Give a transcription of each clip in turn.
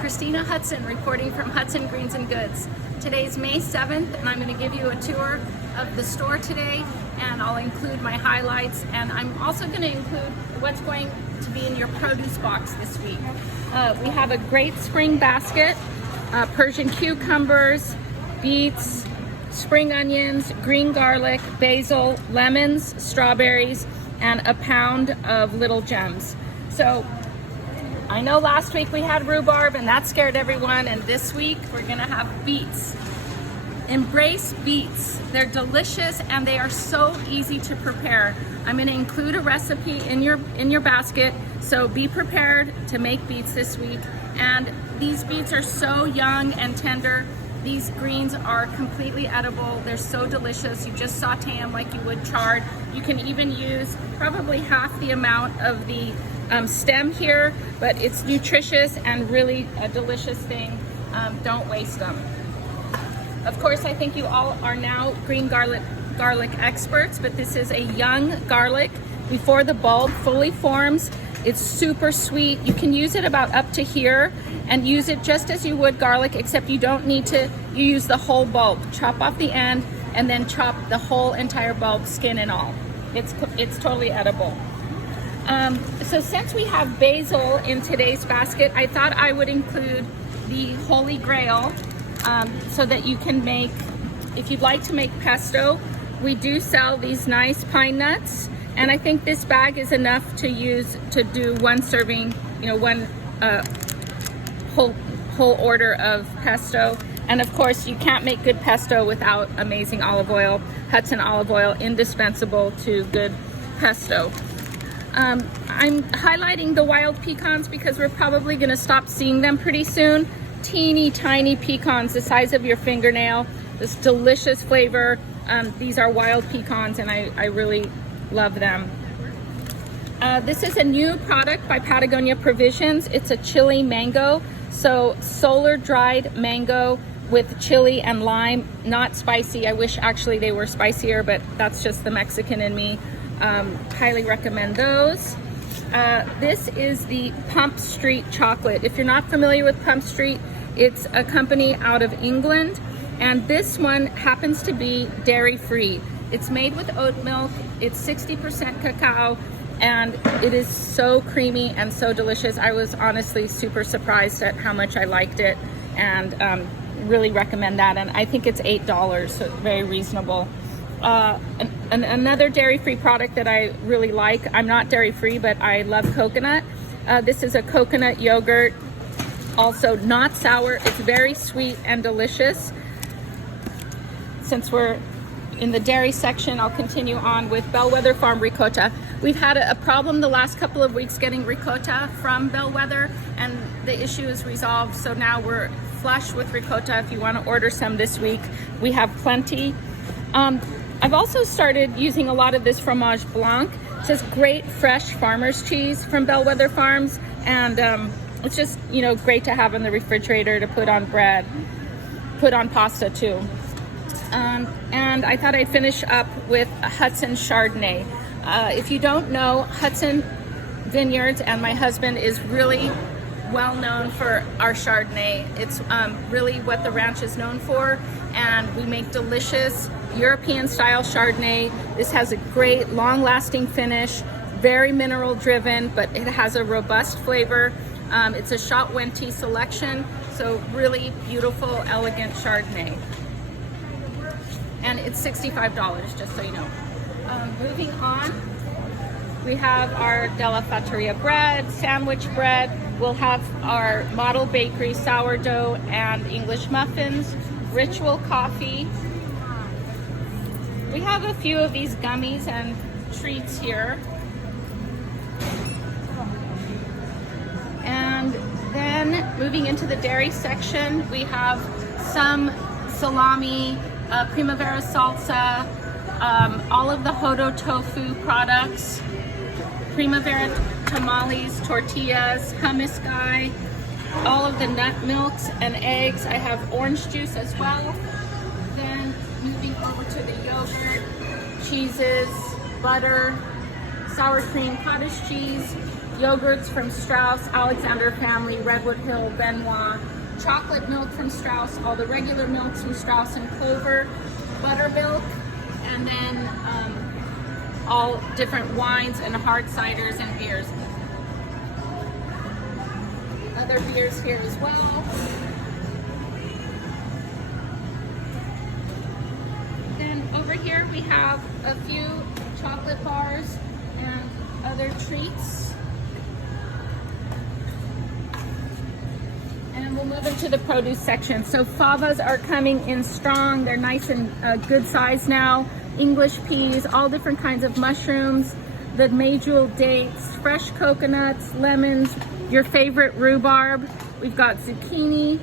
Christina Hudson reporting from Hudson Greens and Goods. Today's May 7th and I'm going to give you a tour of the store today, and I'll include my highlights, and I'm also going to include what's going to be in your produce box this week. We have a great spring basket, Persian cucumbers, beets, spring onions, green garlic, basil, lemons, strawberries, and a pound of little gems. So I know last week we had rhubarb and that scared everyone, and this week we're gonna have beets. Embrace beets. They're delicious and they are so easy to prepare. I'm gonna include a recipe in your basket, so be prepared to make beets this week. And these beets are so young and tender. These greens are completely edible. They're so delicious. You just saute them like you would chard. You can even use probably half the amount of the stem here, but it's nutritious and really a delicious thing. Don't waste them. Of course, I think you all are now green garlic experts, but this is a young garlic before the bulb fully forms. It's super sweet. You can use it about up to here and use it just as you would garlic, except you don't need to. You use the whole bulb. Chop off the end and then chop the whole entire bulb, skin and all. It's totally edible. So since we have basil in today's basket, I thought I would include the Holy Grail so that you can make, if you'd like to make pesto, we do sell these nice pine nuts. And I think this bag is enough to use to do one serving, one whole order of pesto. And of course, you can't make good pesto without amazing olive oil. Hudson olive oil, indispensable to good pesto. I'm highlighting the wild pecans because we're probably gonna stop seeing them pretty soon. Teeny tiny pecans the size of your fingernail, this delicious flavor. These are wild pecans and I really love them. This is a new product by Patagonia Provisions. It's a chili mango, so solar dried mango with chili and lime, not spicy. I wish actually they were spicier, but that's just the Mexican in me. Highly recommend those. This is the Pump Street chocolate. If you're not familiar with Pump Street, it's a company out of England, and this one happens to be dairy-free. It's made with oat milk, it's 60% cacao, and it is so creamy and so delicious. I was honestly super surprised at how much I liked it, and really recommend that. And I think it's $8, so it's very reasonable. Another dairy-free product that I really like, I'm not dairy-free, but I love coconut. This is a coconut yogurt, also not sour. It's very sweet and delicious. Since we're in the dairy section, I'll continue on with Bellwether Farm ricotta. We've had a problem the last couple of weeks getting ricotta from Bellwether, and the issue is resolved, so now we're flush with ricotta. If you want to order some this week, we have plenty. I've also started using a lot of this fromage blanc. It's just great fresh farmer's cheese from Bellwether Farms, and it's just great to have in the refrigerator to put on bread, put on pasta too. And I thought I'd finish up with Hudson Chardonnay. If you don't know, Hudson Vineyards and my husband is really well known for our Chardonnay. It's really what the ranch is known for, and we make delicious European style Chardonnay. This has a great long-lasting finish, very mineral driven, but it has a robust flavor. It's a Shot-Wente selection, so really beautiful, elegant Chardonnay. And it's $65, just so you know. Moving on, we have our Della Fattoria bread, sandwich bread. We'll have our Model Bakery sourdough and English muffins, Ritual coffee. We have a few of these gummies and treats here. And then moving into the dairy section, we have some salami, primavera salsa, all of the Hodo tofu products, primavera tamales, tortillas, hummus guy, all of the nut milks and eggs. I have orange juice as well. Then moving over to the yogurt, cheeses, butter, sour cream, cottage cheese, Yogurts from Strauss, Alexander Family, Redwood Hill, Benoit. Chocolate milk from Strauss, all the regular milks from Strauss and Clover. Buttermilk, and then all different wines and hard ciders and beers. Other beers here as well. Then over here we have a few chocolate bars and other treats. And we'll move into the produce section. So favas are coming in strong. They're nice and good size now. English peas, all different kinds of mushrooms, the medjool dates, fresh coconuts, lemons, your favorite rhubarb. We've got zucchini,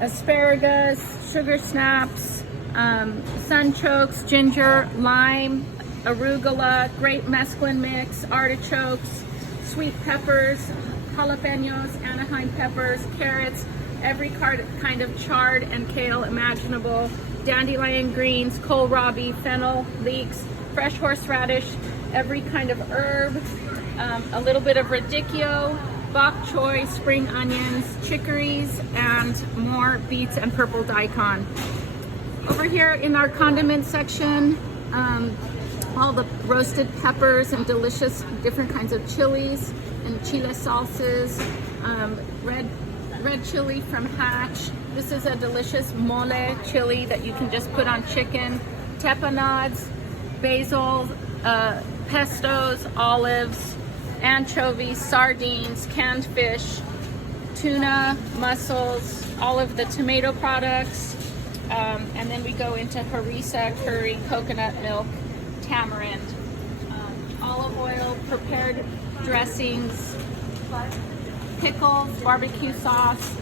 asparagus, sugar snaps, sunchokes, ginger, lime, arugula, grape mesclun mix, artichokes, sweet peppers, jalapenos, Anaheim peppers, carrots, every kind of chard and kale imaginable, dandelion greens, kohlrabi, fennel, leeks, fresh horseradish, every kind of herb, a little bit of radicchio, bok choy, spring onions, chicories, and more beets and purple daikon. Over here in our condiment section, all the roasted peppers and delicious different kinds of chilies and chile salsas, red chili from Hatch. This is a delicious mole chili that you can just put on chicken. Tapenades, basil, pestos, olives, anchovies, sardines, canned fish, tuna, mussels, all of the tomato products. And then we go into harissa, curry, coconut milk, tamarind, olive oil, prepared dressings, pickles, barbecue sauce,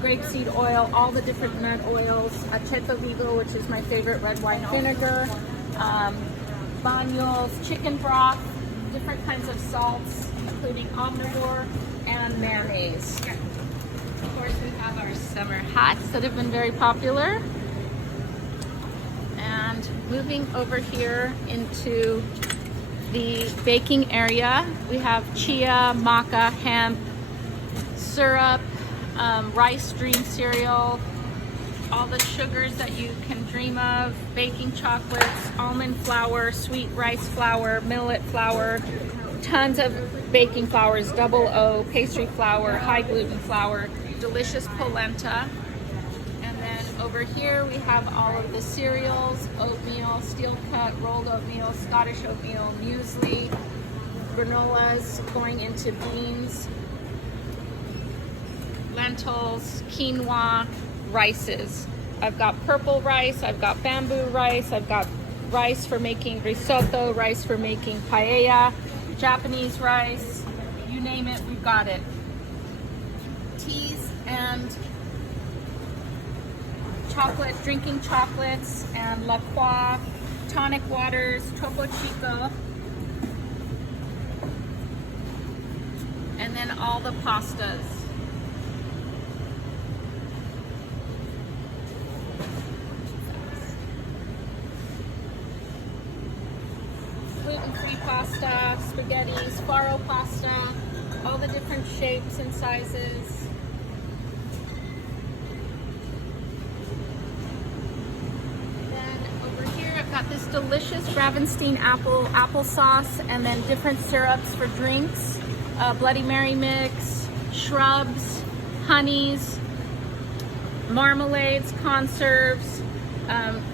grapeseed oil, all the different nut oils, aceto vigo, which is my favorite, red wine vinegar, banyos, chicken broth, different kinds of salts, including omnivore and mayonnaise. Of course, we have our summer hats that have been very popular. And moving over here into the baking area, we have chia, maca, hemp, syrup, rice dream cereal, all the sugars that you can dream of, baking chocolates, almond flour, sweet rice flour, millet flour, tons of baking flours, double O, pastry flour, high gluten flour, delicious polenta. And then over here we have all of the cereals, oatmeal, steel cut, rolled oatmeal, Scottish oatmeal, muesli, granolas going into beans, lentils, quinoa, rices. I've got purple rice, I've got bamboo rice, I've got rice for making risotto, rice for making paella, Japanese rice, you name it, we've got it. Teas and chocolate, drinking chocolates and La Croix, tonic waters, Topo Chico, and then all the pastas. Gluten-free pasta, spaghetti, sparrow pasta, all the different shapes and sizes. Then over here I've got this delicious Ravenstein applesauce, and then different syrups for drinks, Bloody Mary mix, shrubs, honeys, marmalades, conserves,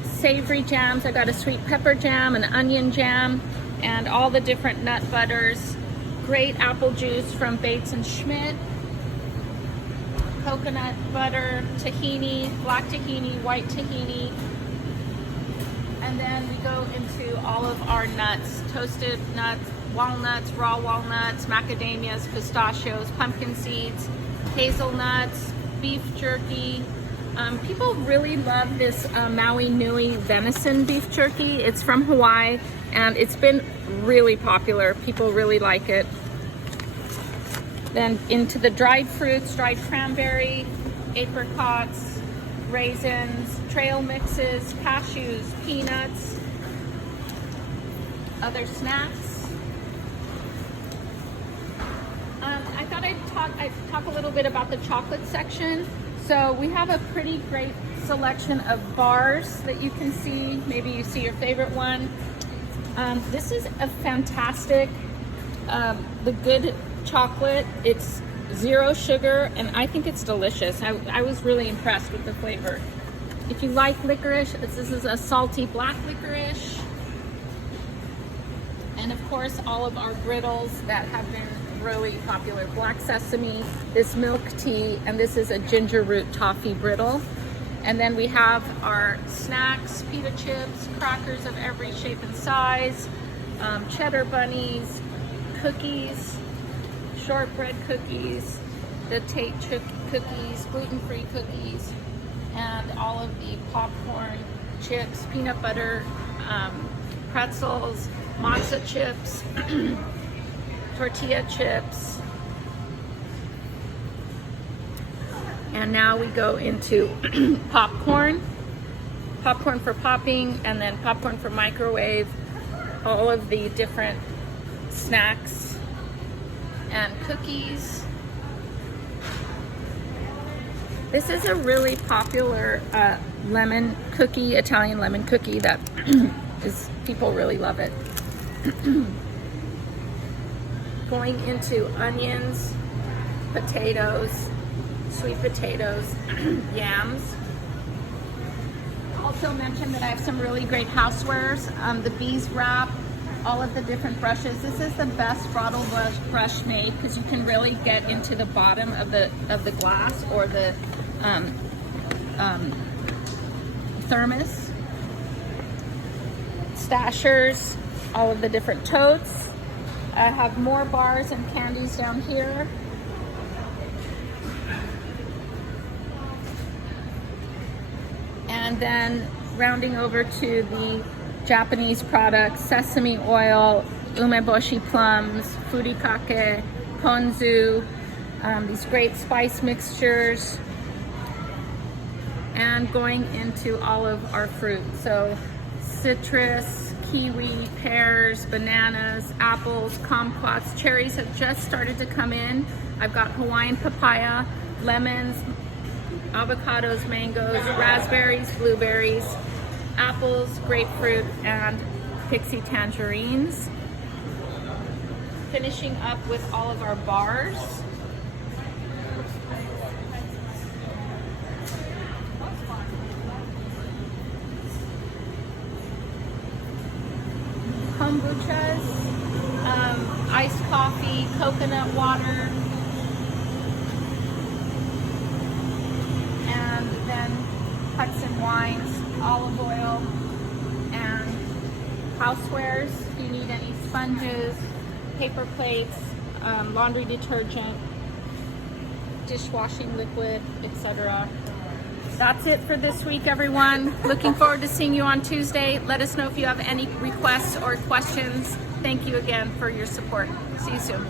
savory jams. I got a sweet pepper jam, an onion jam, and all the different nut butters. Great apple juice from Bates and Schmidt. Coconut butter, tahini, black tahini, white tahini. And then we go into all of our nuts, toasted nuts, walnuts, raw walnuts, macadamias, pistachios, pumpkin seeds, hazelnuts, beef jerky. People really love this Maui Nui venison beef jerky. It's from Hawaii and it's been really popular. People really like it. Then into the dried fruits, dried cranberry, apricots, raisins, trail mixes, cashews, peanuts, other snacks. I talk a little bit about the chocolate section. So we have a pretty great selection of bars that you can see. Maybe you see your favorite one. This is a fantastic, the good chocolate. It's 0 sugar, and I think it's delicious. I was really impressed with the flavor. If you like licorice, this is a salty black licorice. And of course, all of our brittles that have been really popular. Black sesame, this milk tea, and this is a ginger root toffee brittle. And then we have our snacks, pita chips, crackers of every shape and size, cheddar bunnies, cookies, shortbread cookies, the Tate cookies, gluten-free cookies, and all of the popcorn, chips, peanut butter, pretzels, matzo chips, tortilla chips. And now we go into popcorn for popping, and then popcorn for microwave, all of the different snacks and cookies. This is a really popular lemon cookie, Italian lemon cookie that people really love it. Going into onions, potatoes, sweet potatoes, yams. Also mention that I have some really great housewares, the bees wrap, all of the different brushes. This is the best bottle brush made because you can really get into the bottom of the glass or the thermos. Stashers, all of the different totes. I have more bars and candies down here. And then rounding over to the Japanese products, sesame oil, umeboshi plums, furikake, ponzu, these great spice mixtures, and going into all of our fruit. So citrus, kiwi, pears, bananas, apples, kumquats, cherries have just started to come in. I've got Hawaiian papaya, lemons, avocados, mangoes, raspberries, blueberries, apples, grapefruit, and pixie tangerines. Finishing up with all of our bars. Kombuchas, iced coffee, coconut water, and then Hudson wines, olive oil, and housewares. If you need any sponges, paper plates, laundry detergent, dishwashing liquid, etc. That's it for this week, everyone. Looking forward to seeing you on Tuesday. Let us know if you have any requests or questions. Thank you again for your support. See you soon.